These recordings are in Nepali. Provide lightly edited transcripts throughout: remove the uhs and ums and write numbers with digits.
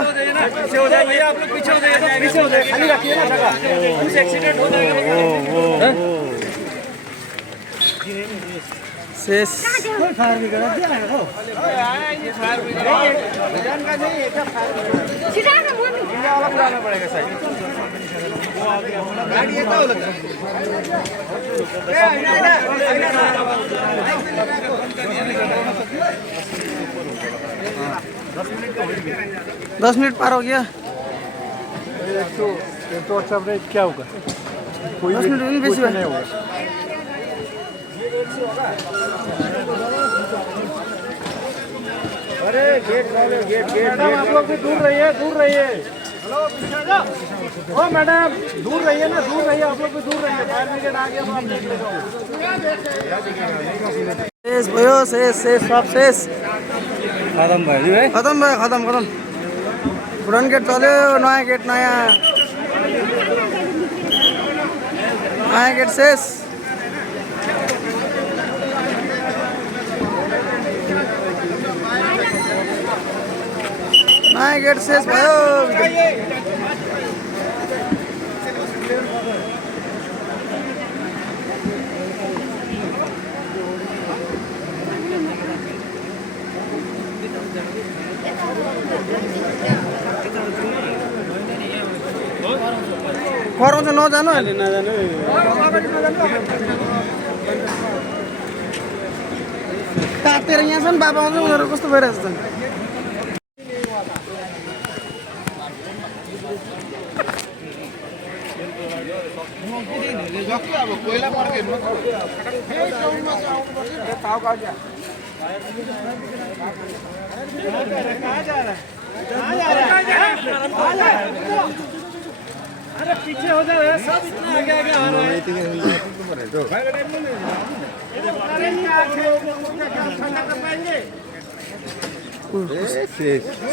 पीछे हो जाइए आप लोग, पीछे हो जाइए, पीछे हो जाइए, खाली रखिए ना जगह, कुछ एक्सीडेंट हो जाएगा। शेष फायर ब्रिगेड दिया है वो फायर ब्रिगेड जान का नहीं है क्या फायर ब्रिगेड सीधा ना मम्मी इंडिया वाला बुलाना पड़ेगा शायद गाड़ी ये तो लगा 10 मिनट पार हो गया। तो अच्छा ब्रेक क्या होगा? 10 मिनट भी बेसी नहीं होगा। अरे गेट खोलो, गेट मैडम आप लोग भी दूर रहिए, दूर रहिए। हेलो पीछे जाओ। ओ मैडम दूर रहिए ना, दूर रहिए, आप लोग भी दूर रहिए। फायर ब्रिगेड आ गया, आप देख लो। शेष भयो, शेष सब शेष खत्म भयो खत्म भयो, खत्म। पुरानो गेट चल्यो, नयाँ गेट नयाँ गेट शेष। नयाँ गेट शेष भयो। कराउँछ नजानु तातेर यहाँ छन् बाबा आउँछ, उनीहरू कस्तो भइरहेको छ। अरे पीछे हो जा रहे सब, इतना आगे आगे आ रहे हैं।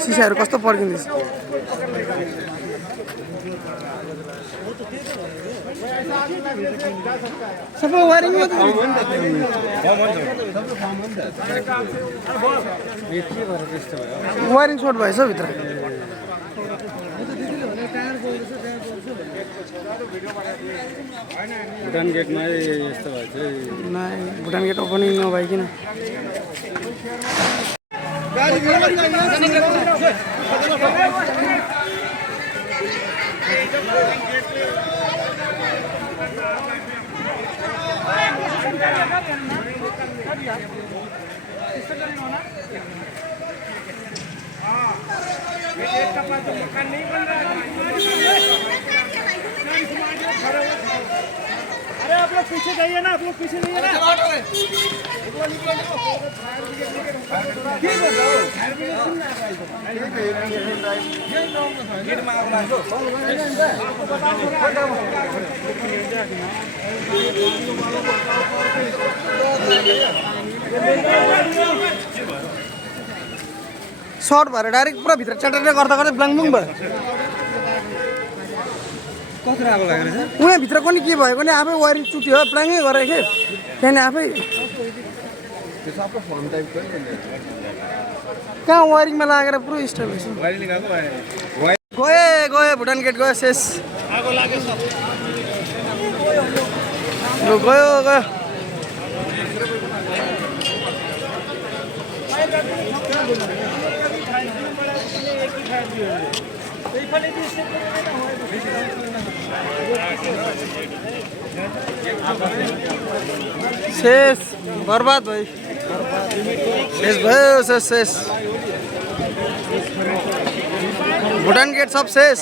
सिसाहरू कस्तो पड्किँदैछ। सबै वायरिङ मात्रै वायरिङ सर्ट भएछ भित्र। भुटान गेटमा यस्तो भएछ। भुटान गेट ओपनिङ नभइकन मकान नहीं बन रहा है। अरे आप लोग पीछे जाइए ना, आप लोग पीछे जाइए ना। सर्ट भएर डाइरेक्ट पुरा भित्र चटाटर गर्दा ब्लाङबुङ भयो। कत्रो आगो लागेर छ? उहाँ भित्र पनि के भएको नि आफै वायरिङ चुट्यो, प्लाङै गरेर के त्यहाँदेखि आफै कहाँ वायरिङमा लागेर पुरो स्टप भएछ। गयो भुटान गेट गयो शेष। आगो लाग्यो सब। गयो शेष बर्बाद भयो। शेष भयो, शेष भुटान गेट सब शेष।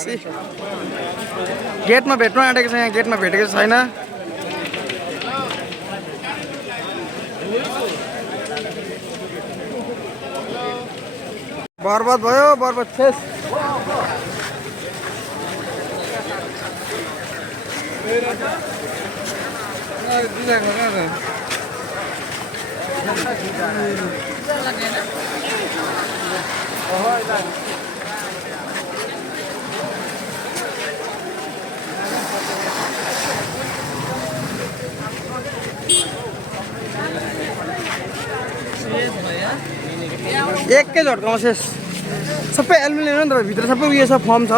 गेटमा भेट्नु आँटेको छ, यहाँ गेटमा भेटेको छैन। बर्बाद भयो, बर्बाद शेष। एकै झट्कामा शेष। सबै एल्युमिनियम हो नि त भित्र सबै उयो छ फर्म छ